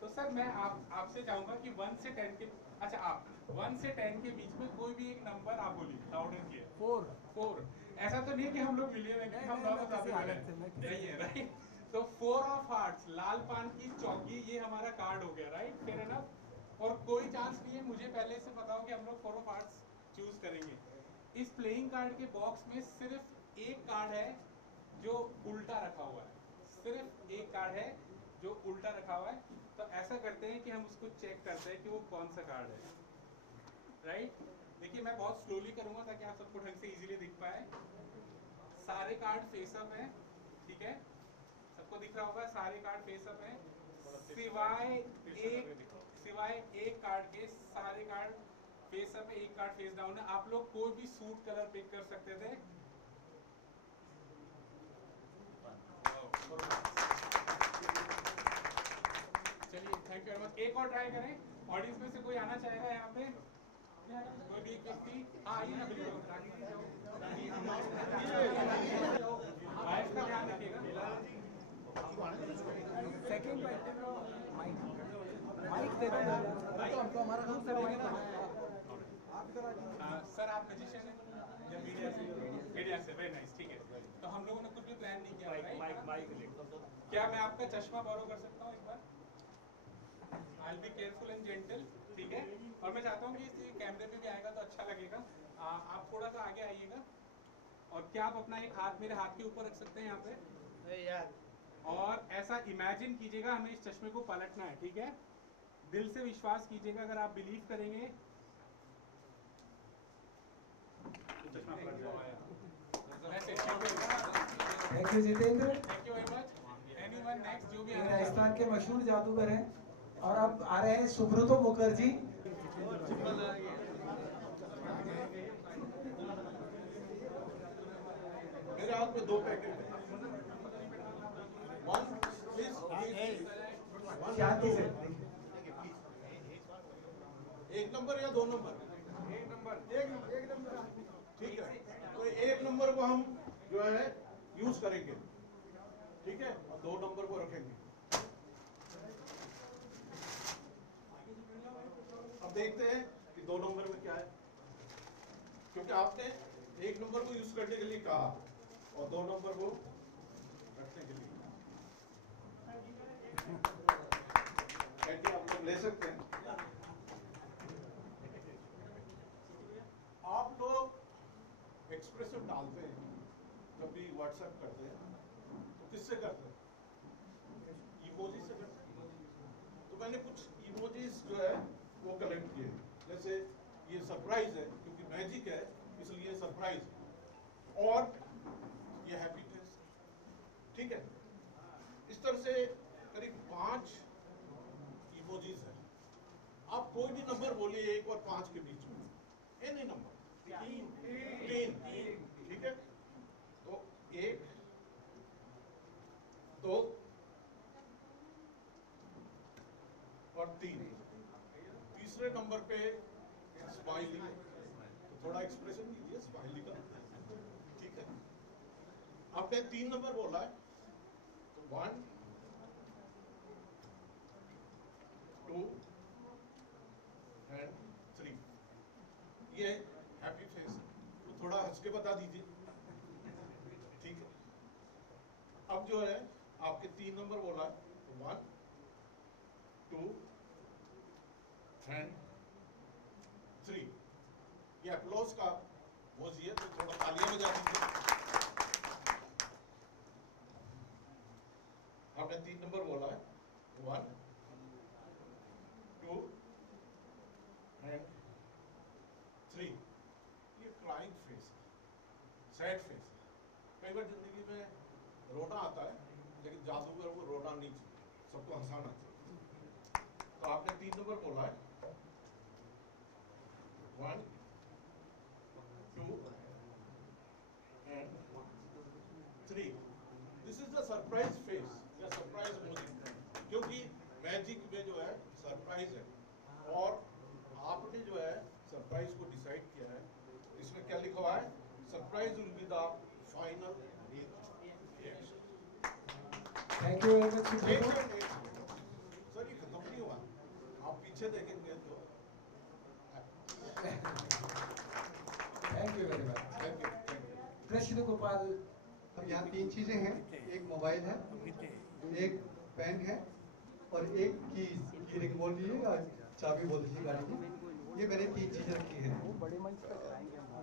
तो सर मैं आपसे चाहूंगा कि 1 से 10 के, अच्छा आप 1 से 10 के बीच में कोई भी एक नंबर आप बोलिए, लाउड एंड क्लियर। 4। ऐसा तो नहीं कि हम लोग मिले हुए हैं, हम वापस आते हैं, यही है राइट। तो 4 ऑफ हार्ट्स, लाल पान की चौकी, ये हमारा कार्ड हो गया, राइट, फेयर एनफ। और कोई चांस नहीं है, मुझे पहले से पता हो कि हम लोग 4 ऑफ हार्ट्स चूज करेंगे। इस प्लेइंग कार्ड के बॉक्स में सिर्फ एक कार्ड है जो उल्टा रखा हुआ है, सिर्फ एक कार्ड है जो उल्टा रखा हुआ है। तो ऐसा करते हैं कि हम उसको चेक करते हैं कि वो कौन सा कार्ड है, राइट। देखिए मैं बहुत स्लोली करूंगा ताकि आप सबको ढंग से इजीली दिख पाए। सारे कार्ड फेस अप हैं, ठीक है, सबको दिख रहा होगा, सारे कार्ड फेस अप हैं, सिवाय एक कार्ड के सारे कार्ड फेस अप है, एक कार्ड फेस डाउन है। आप लोग कोई भी सूट कलर पिक कर सकते थे। चलिए थैंक यू वेरी मच। एक और ट्राई करें, ऑडियंस में से कोई आना चाहेगा यहाँ पे, कोई भी एक व्यक्ति? हाँ आइए ना, बिल्कुल वाइफ का ध्यान रखिएगा। सेकंड माइक दे दो हमको, हमारा काम सर आप मैजिशियन हैं या मीडिया से? मीडिया से, वेरी नाइस, ठीक है। तो हम लोगों ने कुछ भी प्लान नहीं किया, राइट? क्या मैं आपका चश्मा बोरो कर सकता हूँ एक बार? I'll be careful and gentle, ठीक है। और मैं चाहता हूँ कि इस कैमरे पे भी आएगा तो अच्छा लगेगा। आप थोड़ा सा आगे आइएगा, और क्या आप अपना एक हाथ मेरे हाथ के ऊपर रख सकते हैं यहाँ पे यार, और ऐसा इमेजिन कीजिएगा हमें इस चश्मे को पलटना है, ठीक है। दिल से विश्वास कीजिएगा, अगर आप बिलीव करेंगे तो चश्मा पलट जाएगा। Thank you Jitendra. Thank you very much. Anyone next जो भी ये राजस्थान के मशहूर जादूगर हैं, और अब आ रहे हैं सुब्रतो मुखर्जी। मेरे हाथ में 2 पैकेट है। शांति से, 1 नंबर या 2 नंबर? 1 नंबर। ठीक है, तो 1 नंबर को हम जो है यूज करेंगे, ठीक है, और 2 नंबर को रखेंगे। अब देखते हैं कि 2 नंबर में क्या है, क्योंकि आपने 1 नंबर को यूज करने के लिए कहा और 2 नंबर को रखने के लिए। आप लोग ले सकते हैं। आप लोग एक्सप्रेशन डालते हैं जब भी व्हाट्सएप करते हैं, तो किससे करते हैं? इमोजी से करते हैं। तो मैंने कुछ इमोजीज जो है वो कलेक्ट किए, जैसे ये सरप्राइज है क्योंकि मैजिक है इसलिए सरप्राइज है, और ये हैप्पी फेस, ठीक है। इस तरह से करीब 5 इमोजीज है। आप कोई भी नंबर बोलिए 1 और 5 के बीच में, एनी नंबर, 3, ठीक है। तो 1, 2 और 3। तीसरे नंबर पे स्माइली, तो थोड़ा एक्सप्रेशन दीजिए स्माइली का, ठीक है। आपने 3 नंबर बोला है, तो 1, 2 एंड 3, ये हैप्पी फेस है, तो थोड़ा हंस के बता दीजिए, ठीक है। अब जो है आपके 3 नंबर बोला है, तो 1, 2 एंड 3, ये अप्लॉज का मोजी है, तो थोड़ा तालियां बजा दीजिए। आपने 3 नंबर बोला है, 1, 2 एंड 3, ये क्राइंग फेस है, सैड फेस है। कई बार जिंदगी में रोना आता है, लेकिन जादूगर को रोना नहीं चाहिए, सबको हंसाना चाहिए। तो आपने 3 नंबर बोला है, 1, 2 and 3। This is the surprise face या सरप्राइज इमोजी, क्योंकि मैजिक में जो है सरप्राइज है, और आपने जो है सरप्राइज को डिसाइड किया है। इसमें क्या लिखा हुआ है? Surprise will be the final reaction. You very much एक मिनट सर, ये खत्म नहीं हुआ, आप पीछे देखेंगे तो thank you very much. Thank you. Krishna Gopal. अब यहाँ 3 चीज़ें हैं, एक मोबाइल है, एक पेन है और एक की रिंग बोल दीजिए या चाबी बोल दीजिए गाड़ी की। ये मैंने 3 चीज़ें रखी हैं।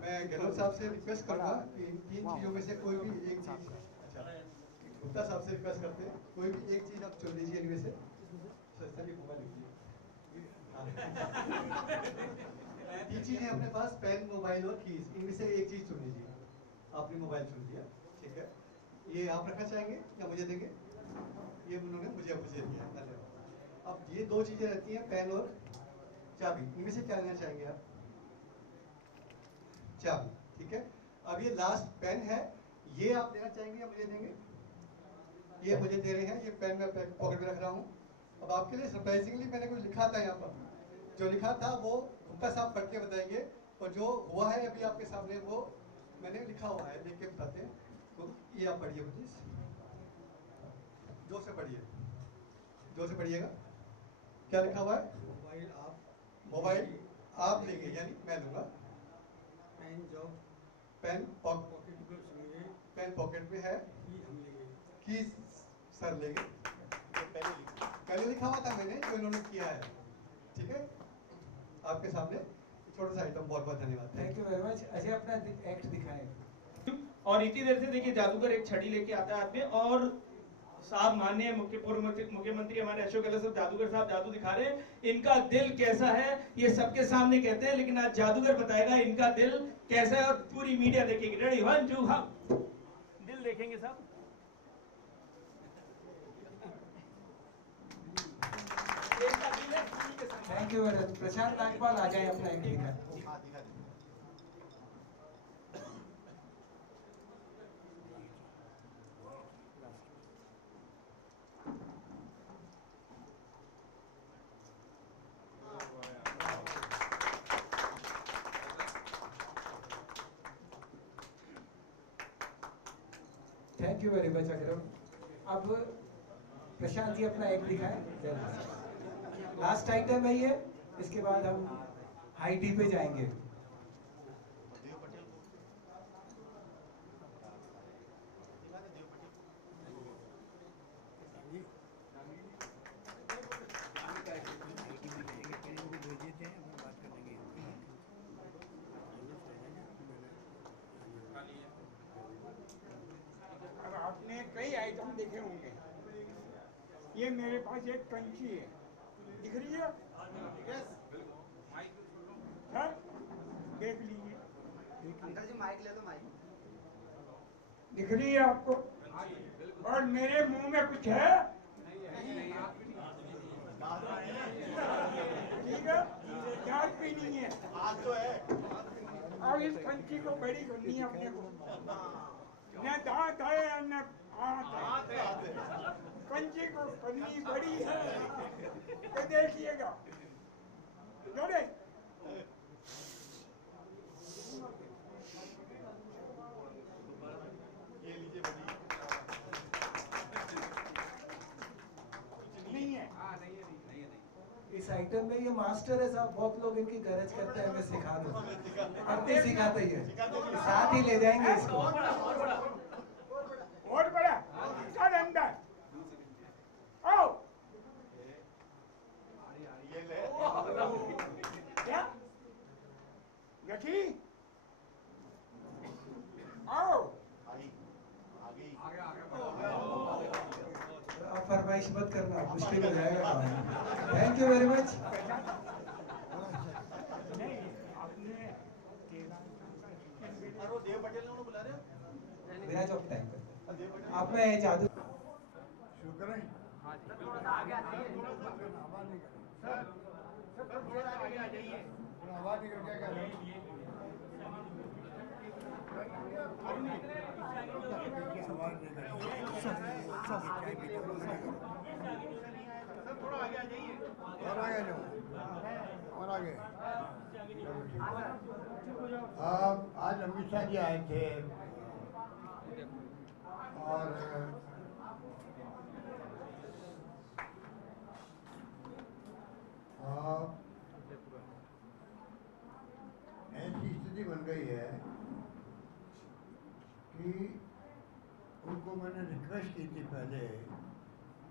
मैं गहलोत साहब से रिक्वेस्ट करूँगा कि इन 3 चीज़ों में से कोई भी एक चीज़, अच्छा गुप्ता साहब से रिक्वेस्ट करते हैं, कोई भी एक चीज़ आप चुन लीजिए इनमें से। चलिए मोबाइल लीजिए। 3 चीज़ें अपने पास, पेन, मोबाइल और कीज, इनमें से एक चीज़ चुन लीजिए। आपने मोबाइल चुन लिया, ठीक है। ये आप रखना चाहेंगे या मुझे देंगे? ये उन्होंने मुझे दिया, धन्यवाद। अब ये 2 चीज़ें रहती हैं, पेन और चाबी, इनमें से क्या लेना चाहेंगे आप? चाबी, ठीक है। अब ये लास्ट पेन है, ये आप देना चाहेंगे या मुझे देंगे? ये मुझे दे रहे हैं, ये पेन मैं पॉकेट में रख रहा हूँ। अब आपके लिए सरप्राइजिंगली मैंने कुछ लिखा था यहाँ पर, जो लिखा था वो गुप्ता साहब पढ़ के बताएंगे, और जो हुआ है अभी आपके सामने वो मैंने लिखा हुआ है, लिख के बताते हैं। तो ये आप पढ़िए प्लीज, जोर से पढ़िए, जोर से पढ़िएगा। क्या लिखा हुआ है? मोबाइल आप लेंगे, यानी मैं लूँगा। पेन पॉकेट में है, की सर लेंगे। पहले लिखा हुआ था मैंने, जो इन्होंने किया है, ठीक है। आपके सामने छोटा सा आइटम। बहुत बहुत धन्यवाद। Thank you very much. Ajay अपना एक्ट दिखाएं। और इतनी देर से देखिए जादूगर एक छड़ी लेके आता है हाथ में, और साहब माननीय मुख्यमंत्री हमारे अशोक गहलोत साहब, जादूगर साहब जादू दिखा रहे हैं। इनका दिल कैसा है ये सबके सामने कहते हैं, लेकिन आज जादूगर बताएगा इनका दिल कैसा है, और पूरी मीडिया देखेगी। रेडी 1 2 हम दिल देखेंगे साहब। Thank you very much. Prashant Nagpal आ जाए, अपना एक्ट दिखाएं। Thank you very much Akram. अब प्रशांत जी अपना एक दिखाएं। लास्ट आइटम है ये, इसके बाद हम हाई टी पे जाएंगे। अब आपने कई आइटम देखे होंगे। ये मेरे पास एक कंची है, दिख रही है? सर देख लीजिए, अंकल जी माइक ले लो, माइक दिख रही है आपको? और मेरे मुंह में कुछ है? ठीक है, दांत भी नहीं है। आज तो है। और इस कंची को बड़ी करनी है अपने को। न दांत है न हाथ है, कंची को करनी बड़ी है। तो देखिएगा, जोड़े ये लीजिए बड़ी। नहीं है। इस आइटम में ये मास्टर है साहब, बहुत लोग इनकी गरज करते हैं, मैं सिखा दूं। अब नहीं सिखाते ही है, साथ ही ले जाएंगे इसको। और बड़ा सर अंदर आओ। ये ले। क्या गठी? आओ। आई आ गई। आप फरमाइश मत करना, मुश्किल हो जाएगा काम। Thank you very much. नहीं, आपने और वो देव पटेल ने उन्हें बुला रहे हो? मेरा जॉब टाइम करते आप में जादू। शुरू करें? थोड़ा सा आगे आ जाइए। आवाज नहीं करें, सर थोड़ा सा आगे आ जाइए। आवाज नहीं करके क्या करें? आवाज नहीं करें। सर थोड़ा आगे आ जाइए। और आगे जाओ, और आगे। आज अमित शाह जी आए थे और है कि उनको मैंने रिक्वेस्ट की थी पहले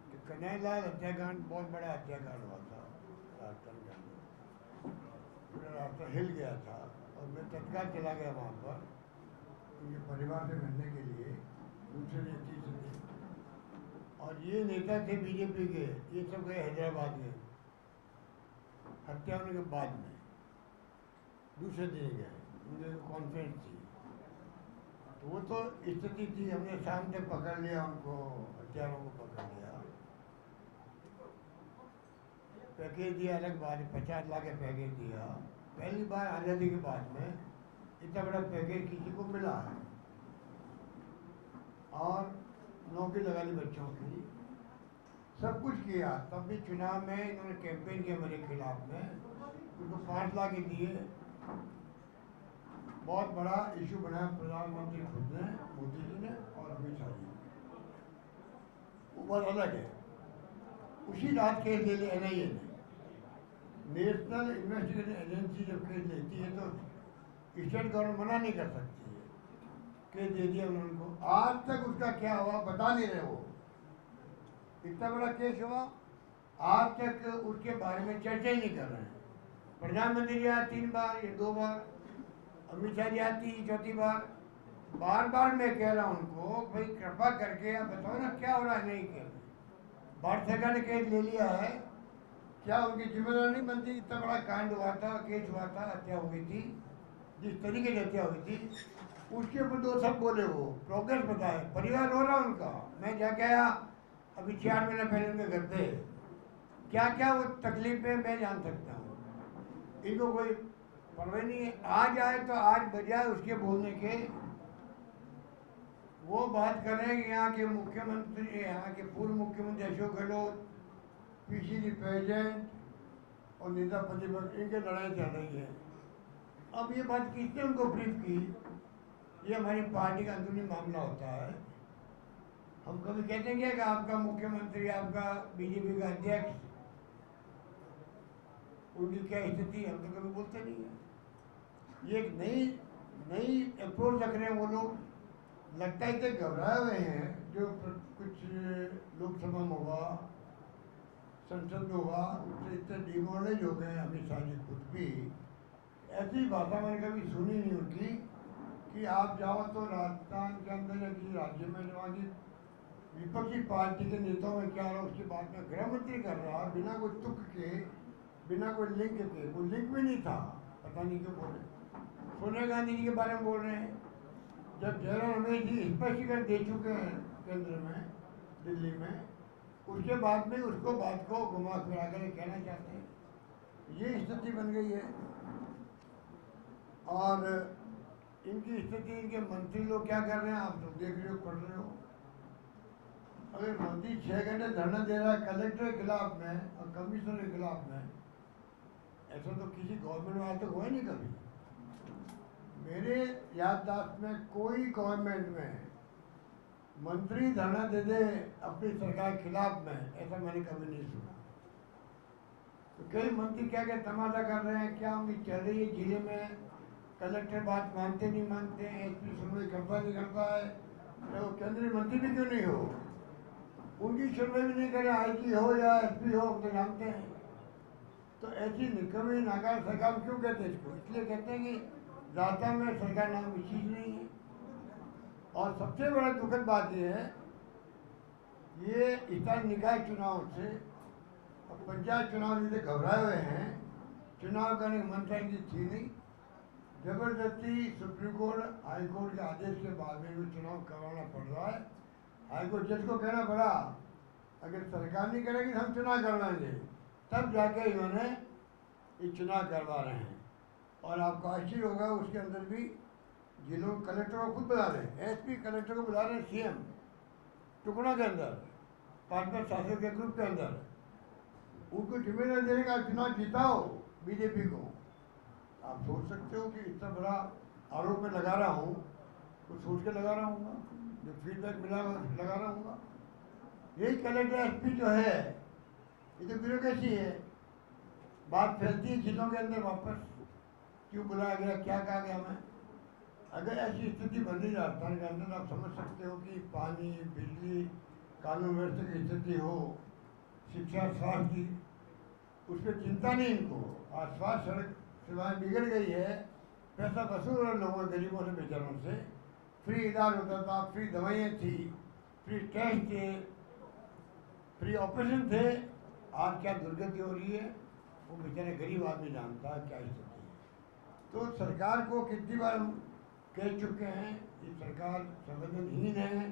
कि कन्हैयालाल हत्याकांड बहुत बड़ा हत्याकांड हुआ था राजस्थान के अंदर, पूरा रास्ता हिल गया था और मैं तत्काल चला गया वहाँ पर उनके परिवार से मिलने के लिए, दूसरे तीसरे दिन। और ये नेता थे बीजेपी के, ये सब गए हैदराबाद में हत्या होने के बाद में, दूसरे दिन गए, उनके कॉन्फ्रेंस थी। तो वो तो स्थिति थी, हमने शाम तक पकड़ लिया उनको, हत्यारों को पकड़ लिया, पैकेज दिया, अलग बात है, 50 लाख का पैकेज दिया। पहली बार आज़ादी के बाद में इतना बड़ा पैकेज किसी को मिला है, और नौकरी लगा ली बच्चों की, सब कुछ किया। तब भी चुनाव में इन्होंने कैंपेन किया मेरे खिलाफ में, उनको 5 लाख ही दिए। बहुत बड़ा इशू बनाया प्रधानमंत्री खुद ने, मोदी जी ने और अमित शाह जी ने। वो बहुत अलग है। उसी रात केस ले लिया NIA ने, नेशनल इन्वेस्टिगेशन एजेंसी जब केस लेती है तो स्टेट गवर्नमेंट मना नहीं कर सकती है, केस दे दिया उनको। आज तक उसका क्या हुआ बता नहीं रहे वो, इतना बड़ा केस हुआ, आज तक उसके बारे में चर्चा ही नहीं कर रहे हैं। प्रधानमंत्री जी आया 3 बार, ये 2 बार, अमित शाह जी आती 4थी बार। बार बार मैं कह रहा हूँ उनको, भाई कृपा करके आप बताओ ना क्या हो रहा है। नहीं कह रहे। भारत सरकार ने केस ले लिया है, क्या उनकी जिम्मेदारी नहीं बनती? इतना बड़ा कांड हुआ था, केस हुआ था, हत्या हो गई थी, जिस तरीके से हत्या हुई थी उसके ऊपर 2 शब्द बोले, वो प्रोग्रेस बताए, परिवार रो रहा उनका। मैं जाके आया अभी 4 महीने पहले उनके घर पे, क्या क्या वो तकलीफ है मैं जान सकता हूँ। इनको कोई परवाह नहीं है। आज आए तो आज बजाय उसके बोलने के वो बात कर रहे हैं कि यहाँ के मुख्यमंत्री, यहाँ के पूर्व मुख्यमंत्री अशोक गहलोत, PCC प्रेसिडेंट और नेता प्रतिपक्ष, इनके लड़ाई चल रही है। अब ये बात किसने उनको ब्रीफ की? ये हमारी पार्टी का अंदरूनी मामला होता है। हम कभी कहते हैं कि आपका मुख्यमंत्री, आपका बीजेपी का अध्यक्ष, उनकी क्या स्थिति, हम तो कभी बोलते नहीं है। ये एक नई अप्रोच रख रहे हैं वो लोग। लगता है कि घबराए हुए हैं, जो कुछ लोकसभा में हुआ, संसद में हुआ, उससे इतने डिमोरलाइज हो गए अमित शाह जी खुद भी। ऐसी भाषा मैंने कभी सुनी नहीं उनकी कि आप जाओ तो राजस्थान के अंदर या किसी राज्य में वहाँ की विपक्षी पार्टी के नेताओं में क्या रहा, उसके बाद में गृह मंत्री कर रहा, बिना कोई तुक के, बिना कोई लिंक के। वो लिंक भी नहीं था, पता नहीं क्यों बोले। सोनिया गांधी जी के बारे में बोल रहे हैं, जब जयराम रमेश जी स्पष्टीकरण दे चुके हैं केंद्र में, दिल्ली में, उसके बाद में उसको बात को घुमा फिरा कर कहना चाहते हैं। ये स्थिति बन गई है। और इनकी स्थिति, इनके मंत्री लोग क्या कर रहे हैं आप लोग देख रहे हो, पढ़ रहे हो। अगर मंत्री 6 घंटे धरना दे रहा है कलेक्टर के खिलाफ में और कमिश्नर के खिलाफ में, ऐसा तो किसी गवर्नमेंट में आज तक हुआ ही नहीं कभी। मेरे याददाश्त में कोई गवर्नमेंट में मंत्री धरना दे दे अपनी सरकार के खिलाफ में, ऐसा मैंने कभी नहीं सुना। तो कई मंत्री क्या क्या तमाशा कर रहे हैं, क्या उनकी चल रही है जिले में, कलेक्टर बात मानते नहीं मानते, SP सुनवाई करता नहीं करता है, तो केंद्रीय मंत्री भी क्यों नहीं हो, उनकी सुनवाई भी नहीं करे, IG हो या SP हो, तो जानते हैं। तो ऐसी निकम्मी नाकाम सरकार क्यों कहते हैं इसको? इसलिए कहते हैं कि रास्ता में सरकार नाम की चीज़ नहीं है। और सबसे बड़ा दुखद बात यह है, ये स्थानीय निकाय चुनाव से और पंचायत चुनाव से घबराए हुए हैं। चुनाव करने की मंशा इनकी थी नहीं, जबरदस्ती सुप्रीम कोर्ट, हाई कोर्ट के आदेश के बाद में भी चुनाव करवाना पड़ रहा है। हाई कोर्ट जज को कहना पड़ा, अगर सरकार नहीं करेगी तो हम चुनाव करवाएंगे, तब जाके इन्होंने ये चुनाव करवा रहे हैं। और आपको आश्चर्य होगा, उसके अंदर भी जिलों कलेक्टर को खुद बुला रहे हैं, SP कलेक्टर को बुला रहे हैं, CM टुकड़ा के अंदर, 5 शासक के ग्रुप के अंदर, उनको जिम्मेदारी देने का चुनाव जिताओ बीजेपी को। आप सोच सकते हो कि इतना बड़ा आरोप में लगा रहा हूँ, कुछ सोच के लगा रहा हूँ, जो फीडबैक मिला लगा रहा हूँ। यही कलेक्टर SP जो है, ये तो ब्यूरोक्रेसी है। बात फैलती है जिलों के अंदर वापस, क्यों बुलाया गया, क्या कहा गया हमें, अगर ऐसी स्थिति बनी राजस्थान के अंदर, आप समझ सकते हो कि पानी, बिजली, कानून व्यवस्था की स्थिति हो, शिक्षा, स्वास्थ्य की, उस पर चिंता नहीं इनको। आज स्वास्थ्य सड़क सेवाएं बिगड़ गई है, पैसा वसूल रहे लोगों गरीबों से, बेचारों से। फ्री इलाज होता था, फ्री दवाइयाँ थी, फ्री टेस्ट थे, फ्री ऑपरेशन थे। आज क्या दुर्गति हो रही है वो बेचारे गरीब आदमी जानता है क्या स्थिति है। तो सरकार को कितनी बार हम कह चुके हैं, ये सरकार संवेदनहीन है।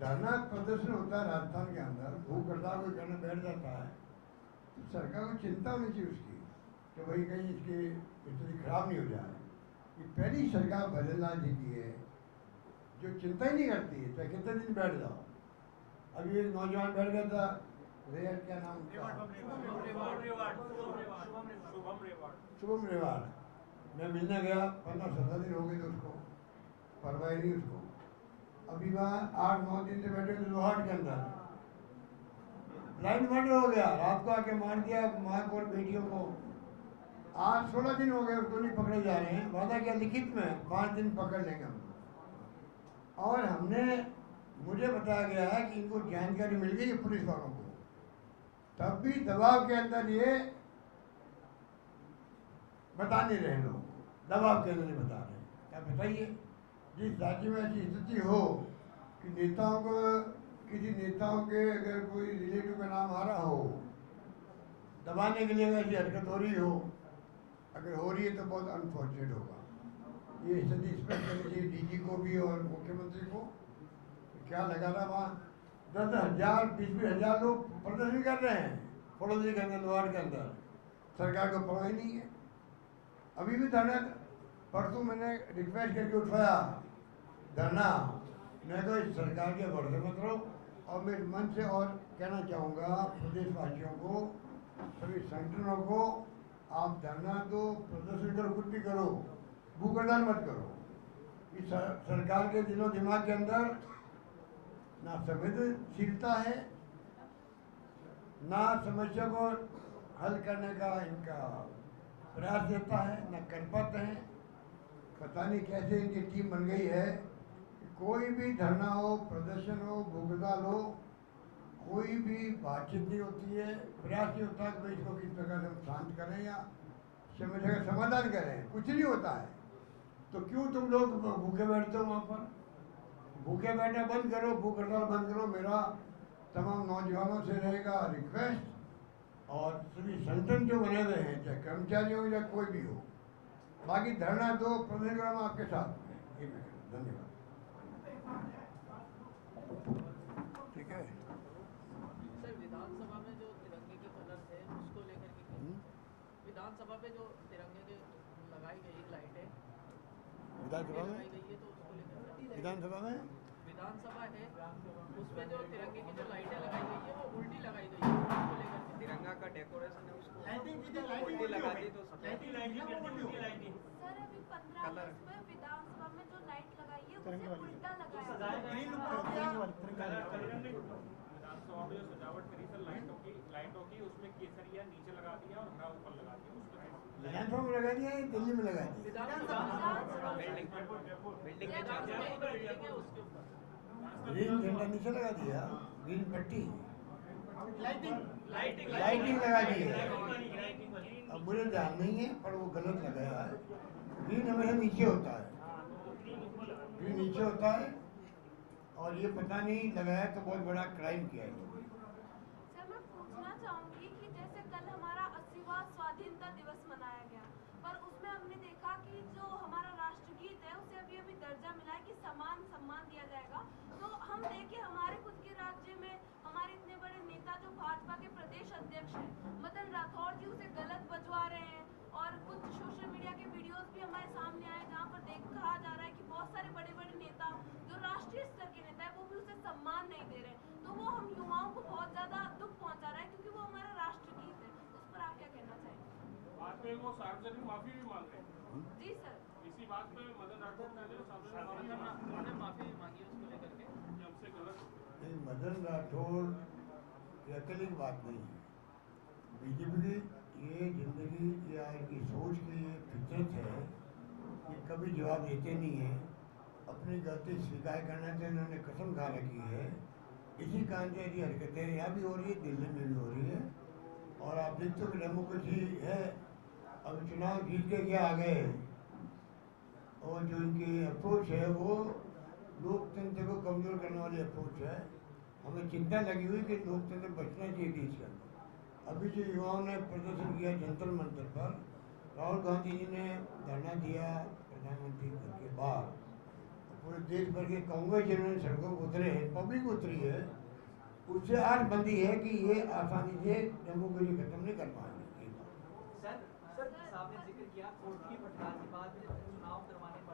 धरना प्रदर्शन होता है राजस्थान के अंदर, भूख हड़ताल कोई करने बैठ जाता है, तो सरकार को चिंता होनी चाहिए उसकी कि भाई कहीं इसकी स्थिति खराब नहीं हो जाए। ये पहली सरकार बदलनाथ जी की है जो चिंता ही नहीं करती है, चाहे कितने दिन बैठ जाओ। अभी एक नौजवान बैठ गया था, रेयर क्या नाम था, शुभम रेवाड़। मैं मिलने गया, 15-17 दिन हो गए थे उसको, परवाही नहीं उसको। अभी वहाँ 8-9 दिन से बैठे थे लोहाट के अंदर, लाइन मर्डर हो गया, रात को आके मार दिया माँ को और बेटियों को। आज 16 दिन हो गए, उसको नहीं पकड़े जा रहे हैं। वादा किया लिखित में 5 दिन पकड़ लेंगे हम। और मुझे बताया गया है कि इनको जानकारी मिल गई है पुलिस वालों को, तब भी दबाव के अंदर ये बता नहीं रहे लोग, दबाव के अंदर नहीं बता रहे। क्या बताइए, जिस राज्य में ऐसी स्थिति हो कि नेताओं को, किसी नेताओं के अगर कोई रिलेटिव का नाम आ रहा हो, दबाने के लिए ऐसी हरकत हो रही हो, अगर हो रही है तो बहुत अनफॉर्चुनेट होगा। ये स्थिति स्पष्ट करनी चाहिए डीजी को भी और मुख्यमंत्री को। क्या लगा रहा वहाँ 10,000 20,000 लोग प्रदर्शन कर रहे हैं पड़ोसी के अंदर, लोहार के अंदर। सरकार को परवाह नहीं है। अभी भी धरना, परसों मैंने रिक्वेस्ट करके उठाया धरना, मैं तो इस सरकार के भरोसे मत रहो। और मैं मन से और कहना चाहूँगा प्रदेशवासियों को, सभी संगठनों को, आप धरना दो, प्रदर्शन करो, कुछ भी करो, भूख हड़ताल मत करो। इस सरकार के दिलो दिमाग के अंदर ना संवेदनशीलता है, ना समस्या को हल करने का इनका प्रयास देता है, ना कर पाते हैं। पता नहीं कैसे इनकी टीम बन गई है कि कोई भी धरना हो, प्रदर्शन हो, भूख हड़ताल हो, कोई भी बातचीत नहीं होती है, प्रयास नहीं होता कि भाई इसको किस प्रकार से हम शांत करें या समस्या का समाधान करें, कुछ नहीं होता है। तो क्यों तुम लोग भूखे बैठते हो वहाँ पर? भूखे बैठना बंद करो, भूख हड़ताल बंद करो। मेरा तमाम नौजवानों से रहेगा रिक्वेस्ट, और सभी संगठन जो बने हुए हैं, चाहे कर्मचारी हो या कोई भी हो, बाकी धरना दो, प्रदर्शन करो, आपके साथ हैं। ये मैं कहूँ। धन्यवाद। ठीक है। सर, विधानसभा में जो तिरंगे के कलर थे उसको लेकर के, विधानसभा पे जो तिरंगे के लगाई गई लाइटें विधानसभा में लगाई गई है, तो उसको लेकर विधानसभा में विधानसभा है, उसमें जो तिरंगे की जो लाइटें लगाई गई है वो उल्टी लगाई गई है, उसको लेकर के तिरंगा का डेकोरेशन है उसको उल्टी लगा दी। तो सर, अभी 15 अगस्त में विधानसभा में जो लाइट लगाई है उसे उल्टा लगाया है। विधानसभा में जो सजावट करी सर लाइटों की उसमें केसरिया नीचे लगा दिया और हरा ऊपर लगा दिया। विधानसभा में लगा दिया, दिल्ली में लगा दिया। बिल्डिंग के चारों तरफ बिल्डिंग है, उसके ऊपर ग्रीन झंडा नीचे लगा दिया, ग्रीन पट्टी, लाइटिंग लगा दी है। अब मुझे ध्यान नहीं है, पर वो गलत लगाया है। ग्रीन हमेशा नीचे होता है, ग्रीन नीचे होता है, और ये पता नहीं लगाया तो बहुत बड़ा क्राइम किया है। सर, मैं पूछना चाहूंगी कि जैसे कल हमारा 80वां स्वाधीनता दिवस मनाया गया, पर उसमें हमने देखा कि जो हमारा राष्ट्रगीत है उसे अभी अभी दर्जा मिला है कि समान सम्मान दिया जाएगा। तो हम देखें हमारे खुद के राज्य में हमारे इतने बड़े नेता जो भाजपा के प्रदेश अध्यक्ष हैं, मदन राठौड़ जी, उसे गलत बजवा रहे हैं। और कुछ सोशल मीडिया के वीडियोस भी हमारे सामने आए जहाँ पर कहा जा रहा है कि बहुत सारे बड़े बड़े नेता जो राष्ट्रीय स्तर के नेता है वो भी उसे सम्मान नहीं दे रहे। तो वो हम युवाओं को बहुत ज्यादा दुख पहुंचा रहा है, क्योंकि वो हमारा राष्ट्रगीत है। उस पर आप क्या कहना चाहेंगे? बात पे वो सार्वजनिक माफी भी मांग रहे हैं। जी सर, इसी बात पे मदन राठौड़ ने उन्होंने माफी मांगी उसको लेकर के कि हमसे गलत नहीं, मदन राठौड़ ये अकेले की बात नहीं है। बीजेपी की ये जिंदगी या इनकी सोच की ये फितरत है, ये कभी जवाब देते नहीं हैं। अपनी गलती स्वीकार करने से इन्होंने कसम खा रखी है। इसी कारण से ऐसी हरकतें यहाँ भी हो रही है, दिल्ली में भी हो रही है। और आप देखते हो कि डेमोक्रेसी है, अब चुनाव जीत के क्या आ गए, और जो इनकी अप्रोच है वो लोकतंत्र को कमज़ोर करने वाली अप्रोच है। हमें चिंता लगी हुई कि लोकतंत्र बचना चाहिए देश के अंदर। अभी जो युवाओं ने प्रदर्शन किया जंतर मंतर पर, राहुल गांधी जी ने धरना दिया प्रधानमंत्री पद के बाद, पूरे देश भर के कांग्रेस जिन्होंने सड़कों पर उतरे हैं, पब्लिक उतरी है, उससे आज बंदी है कि ये आसानी से डेमोक्रेसी खत्म नहीं कर पाए।